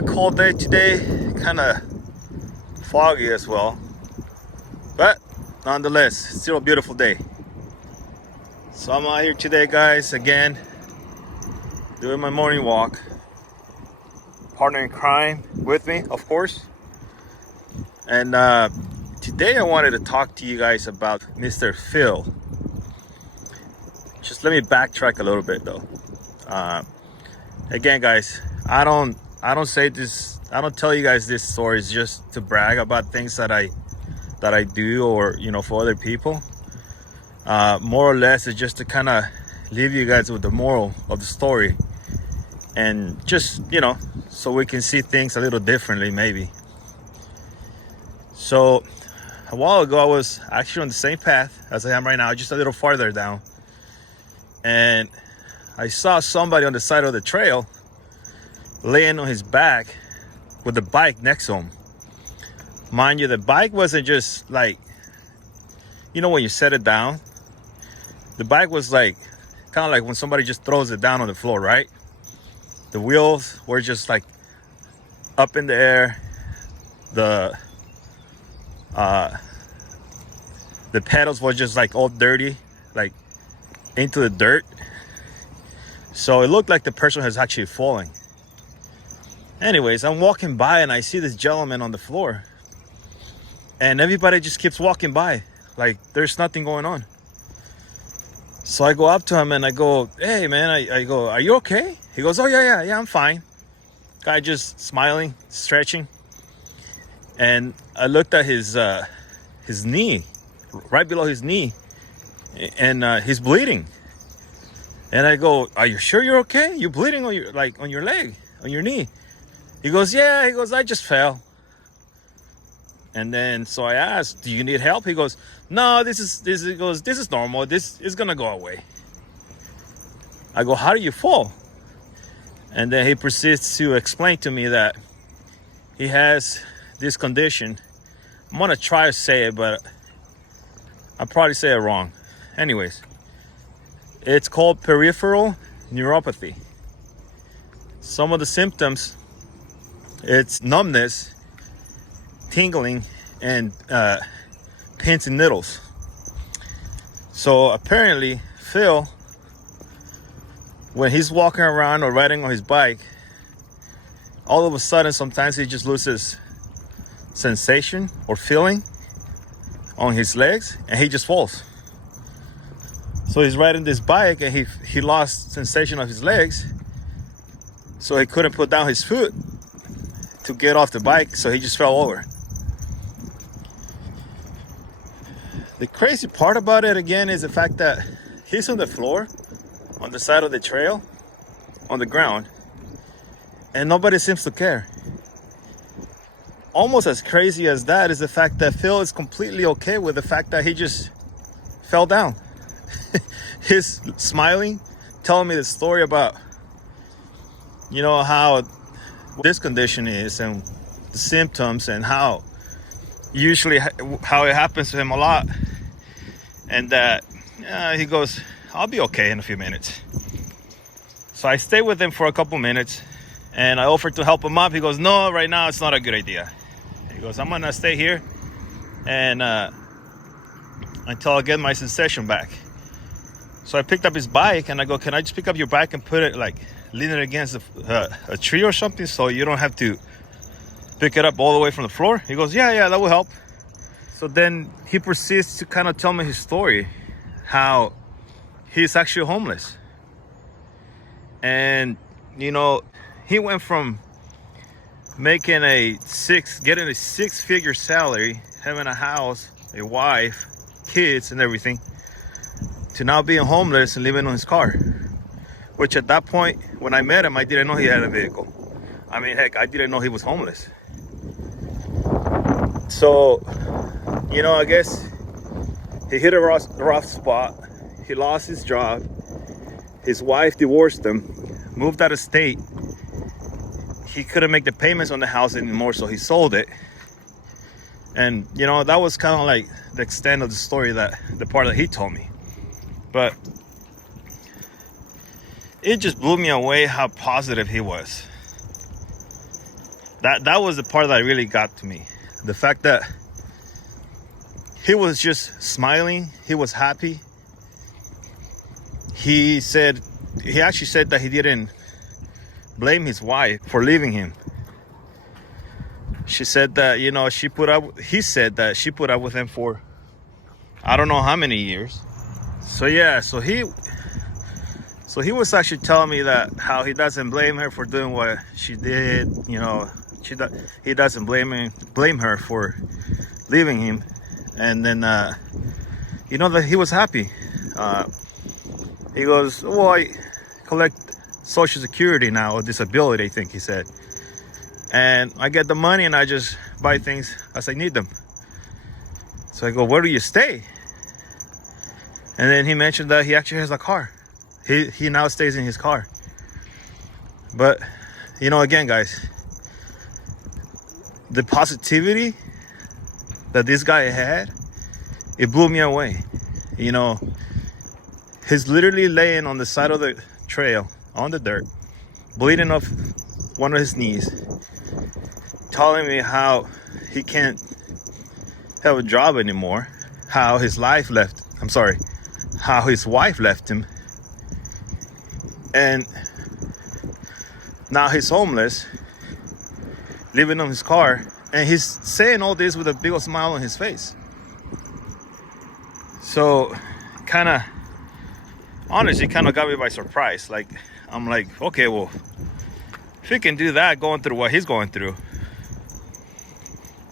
a cold day today, kind of foggy as well, but nonetheless, still a beautiful day. So I'm out here today, guys, again, doing my morning walk. Partner in crime with me, of course. And today I wanted to talk to you guys about Mr. Phil. Just let me backtrack a little bit though. Again, guys, I don't say this, I don't tell you guys this stories just to brag about things that I do, or for other people. More or less it's just to kind of leave you guys with the moral of the story, and just so we can see things a little differently maybe. So a while ago I was actually on the same path as I am right now, just a little farther down, and I saw somebody on the side of the trail laying on his back with the bike next to him. Mind you, the bike wasn't just like, when you set it down, the bike was like kind of like when somebody just throws it down on the floor, right? The wheels were just like up in the air. The pedals were just like all dirty, like into the dirt. So it looked like the person was actually falling. Anyways, I'm walking by and I see this gentleman on the floor, and everybody just keeps walking by like there's nothing going on. So I go up to him and I go, "Hey man," I go, "Are you okay?" He goes, "Oh yeah, I'm fine." Guy just smiling, stretching. And I looked at his knee, right below his knee, and he's bleeding. And I go, "Are you sure you're okay? You're bleeding on your leg, on your knee." He goes, "Yeah." He goes, "I just fell." And then so I asked, "Do you need help?" He goes, "No, this is normal. This is gonna go away." I go, "How do you fall?" And then he proceeds to explain to me that he has this condition. I'm gonna try to say it, but I'll probably say it wrong. Anyways, it's called peripheral neuropathy. Some of the symptoms, it's numbness, tingling, and pins and needles. So apparently Phil, when he's walking around or riding on his bike, all of a sudden sometimes he just loses sensation or feeling on his legs and he just falls. So he's riding this bike and he lost sensation of his legs, so he couldn't put down his foot to get off the bike, so he just fell over. The crazy part about it again is the fact that he's on the floor on the side of the trail on the ground and nobody seems to care. Almost as crazy as that is the fact that Phil is completely okay with the fact that he just fell down. He's smiling, telling me the story about how this condition is and the symptoms, and how it happens to him a lot, and that he goes, "I'll be okay in a few minutes." So I stay with him for a couple minutes and I offered to help him up. He goes, "No, right now it's not a good idea." He goes, "I'm gonna stay here and until I get my sensation back." So I picked up his bike and I go, "Can I just pick up your bike and put it lean it against a tree or something, so you don't have to pick it up all the way from the floor?" He goes, yeah, that will help." So then he proceeds to kind of tell me his story, how he's actually homeless. And he went from getting a 6-figure salary, having a house, a wife, kids and everything, to now being homeless and living on his car. Which at that point, when I met him, I didn't know he had a vehicle. I mean, heck, I didn't know he was homeless. So, I guess he hit a rough spot. He lost his job. His wife divorced him, moved out of state. He couldn't make the payments on the house anymore, so he sold it. And, that was kind of like the extent of the story, the part that he told me. But it just blew me away how positive he was. That was the part that really got to me. The fact that he was just smiling, he was happy. He actually said that he didn't blame his wife for leaving him. She said that, you know, he said that she put up with him for I don't know how many years. So yeah, so he was actually telling me that how he doesn't blame her for doing what she did, you know, he doesn't blame her for leaving him. And then you know, that he was happy. He goes, well, I collect Social Security now, or disability, I think he said. And I get the money and I just buy things as I need them. So I go, where do you stay? And then he mentioned that he actually has a car. He now stays in his car. But, you know, again, guys, the positivity that this guy had, it blew me away. You know, he's literally laying on the side of the trail, on the dirt, bleeding off one of his knees, telling me how he can't have a job anymore, how his wife left him, and now he's homeless, living in his car, and he's saying all this with a big old smile on his face. So honestly kind of got me by surprise. Like, I'm like, okay, well, if he can do that going through what he's going through,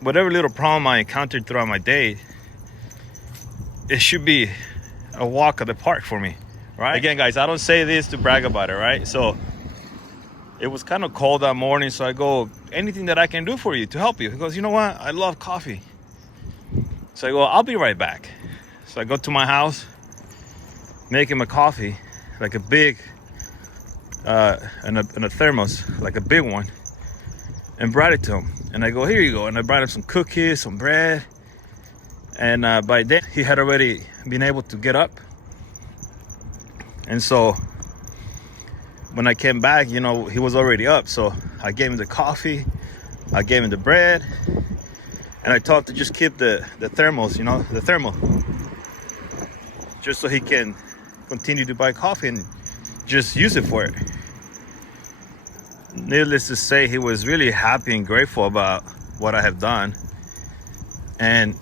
whatever little problem I encountered throughout my day, it should be a walk of the park for me, right? Again, guys, I don't say this to brag about it, right? So it was kind of cold that morning, so I go, anything that I can do for you to help you? He goes, you know what? I love coffee. So I go, I'll be right back. So I go to my house, make him a coffee, like a big, in a thermos, like a big one, and brought it to him. And I go, here you go. And I brought him some cookies, some bread. And by then, he had already been able to get up. And so when I came back, you know, he was already up. So I gave him the coffee, I gave him the bread, and I told him to just keep the thermos, you know, the thermal, just so he can continue to buy coffee and just use it for it. Needless to say, he was really happy and grateful about what I have done. And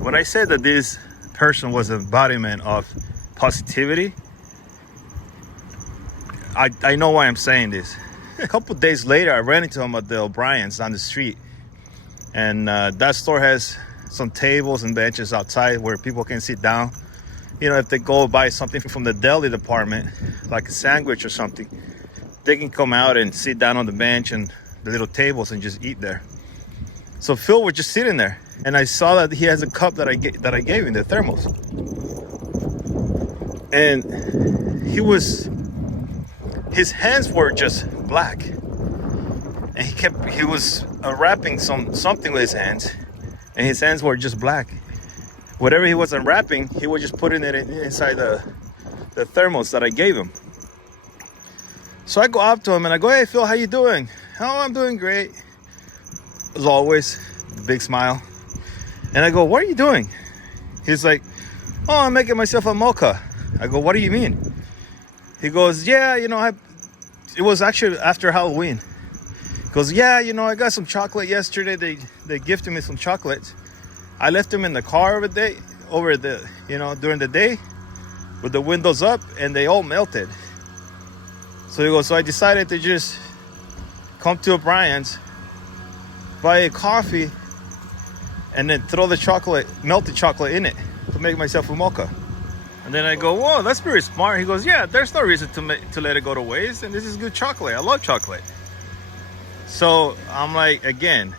when I said that this person was an embodiment of positivity, I know why I'm saying this. A couple days later, I ran into him at the O'Brien's on the street. And that store has some tables and benches outside where people can sit down. You know, if they go buy something from the deli department, like a sandwich or something, they can come out and sit down on the bench and the little tables and just eat there. So Phil was just sitting there, and I saw that he has a cup that I gave him, the thermos. And his hands were just black, and he was unwrapping something with his hands, and his hands were just black. Whatever he was unwrapping, he was just putting it inside the thermos that I gave him. So I go up to him and I go, hey Phil, how you doing? Oh, I'm doing great. As always, big smile. And I go, what are you doing? He's like, oh, I'm making myself a mocha. I go, what do you mean? He goes, yeah, you know, it was actually after Halloween. He goes, yeah, you know, I got some chocolate yesterday. They gifted me some chocolates. I left them in the car during the day with the windows up, and they all melted. So he goes, so I decided to just come to O'Brien's, buy a coffee, and then throw the melted chocolate in it to make myself a mocha. And then I go, whoa, that's pretty smart. He goes, yeah, there's no reason to let it go to waste, and this is good chocolate. I love chocolate. So I'm like, again,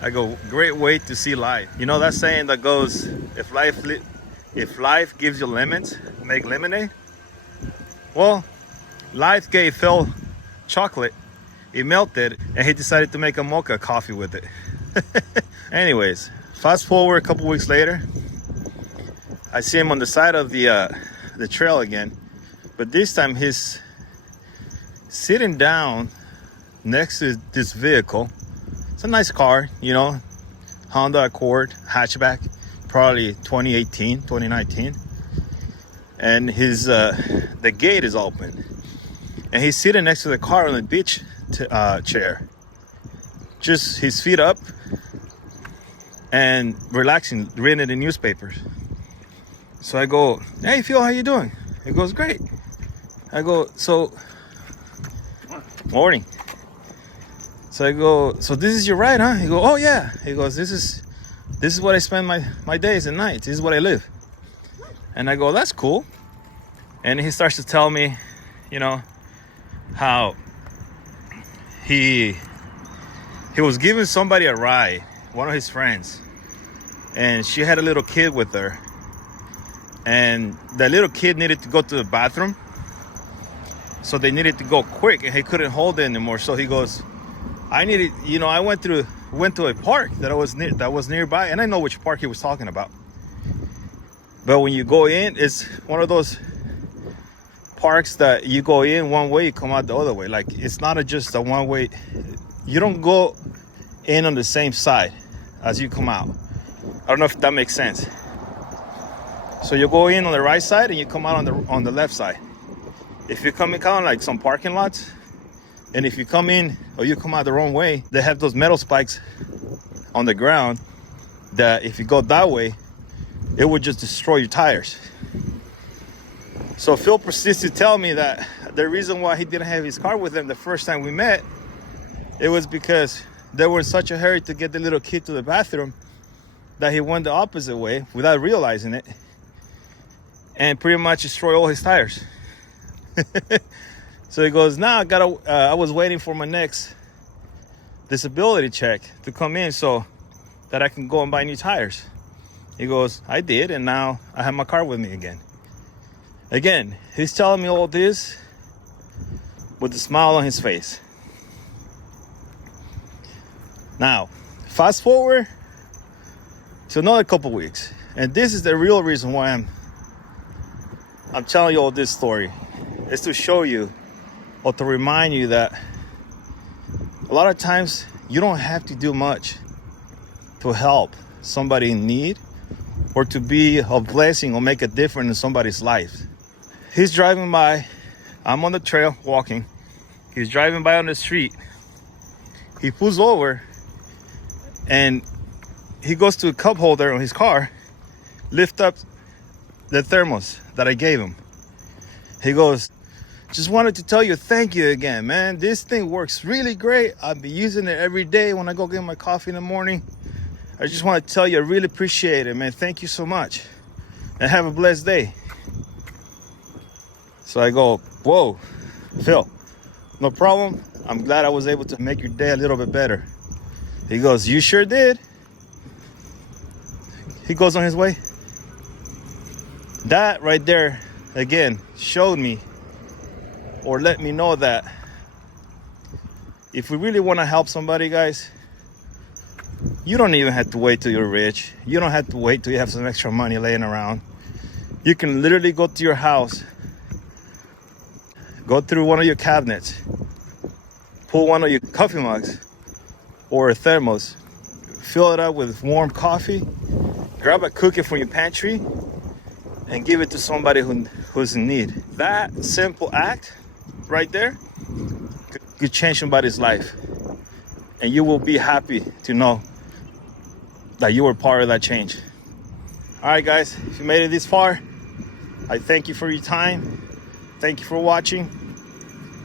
I go, great way to see life. You know that saying that goes, if life gives you lemons, make lemonade? Well, life gave Phil chocolate. It melted, and he decided to make a mocha coffee with it. Anyways, fast forward a couple weeks later, I see him on the side of the trail again, but this time he's sitting down next to this vehicle. It's a nice car, you know, Honda Accord hatchback, probably 2018, 2019. And his the gate is open, and he's sitting next to the car on the beach chair, just his feet up and relaxing, reading the newspapers. So I go, "Hey Phil, how you doing?" He goes, "Great." I go, "So, morning." So I go, "So this is your ride, huh?" He goes, "Oh yeah." He goes, This is what I spend my days and nights. This is what I live." And I go, "That's cool." And he starts to tell me, you know, how he was giving somebody a ride, one of his friends, and she had a little kid with her, and the little kid needed to go to the bathroom, so they needed to go quick, and he couldn't hold it anymore. So he goes, I went to a park that was nearby, and I know which park he was talking about. But when you go in, it's one of those parks that you go in one way, you come out the other way. Like, it's not just a one way. You don't go in on the same side as you come out. I don't know if that makes sense. So you go in on the right side and you come out on the left side. If you come in kind of like some parking lots, and if you come in or you come out the wrong way, they have those metal spikes on the ground that if you go that way, it would just destroy your tires. So Phil proceeds to tell me that the reason why he didn't have his car with him the first time we met, it was because they were in such a hurry to get the little kid to the bathroom that he went the opposite way without realizing it, and pretty much destroyed all his tires. So he goes, "Now I was waiting for my next disability check to come in so that I can go and buy new tires." He goes, "I did, and now I have my car with me again." Again, he's telling me all this with a smile on his face. Now, fast forward to another couple weeks, and this is the real reason why I'm telling you all this story. Is to show you, or to remind you, that a lot of times you don't have to do much to help somebody in need or to be a blessing or make a difference in somebody's life. He's driving by, I'm on the trail walking, he's driving by on the street, he pulls over and he goes to a cup holder on his car, lift up the thermos that I gave him. He goes, "Just wanted to tell you thank you again, man. This thing works really great. I'll be using it every day when I go get my coffee in the morning. I just want to tell you I really appreciate it, man. Thank you so much. And have a blessed day." So I go, "Whoa, Phil, no problem. I'm glad I was able to make your day a little bit better." He goes, "You sure did." He goes on his way. That right there, again, showed me or let me know that if we really want to help somebody, guys, you don't even have to wait till you're rich. You don't have to wait till you have some extra money laying around. You can literally go to your house, go through one of your cabinets, pull one of your coffee mugs or a thermos, fill it up with warm coffee, grab a cookie from your pantry, and give it to somebody who's in need. That simple act right there could change somebody's life, and you will be happy to know that you were part of that change. All right, guys, if you made it this far, I thank you for your time. Thank you for watching.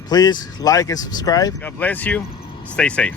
Please like and subscribe. God bless you. Stay safe.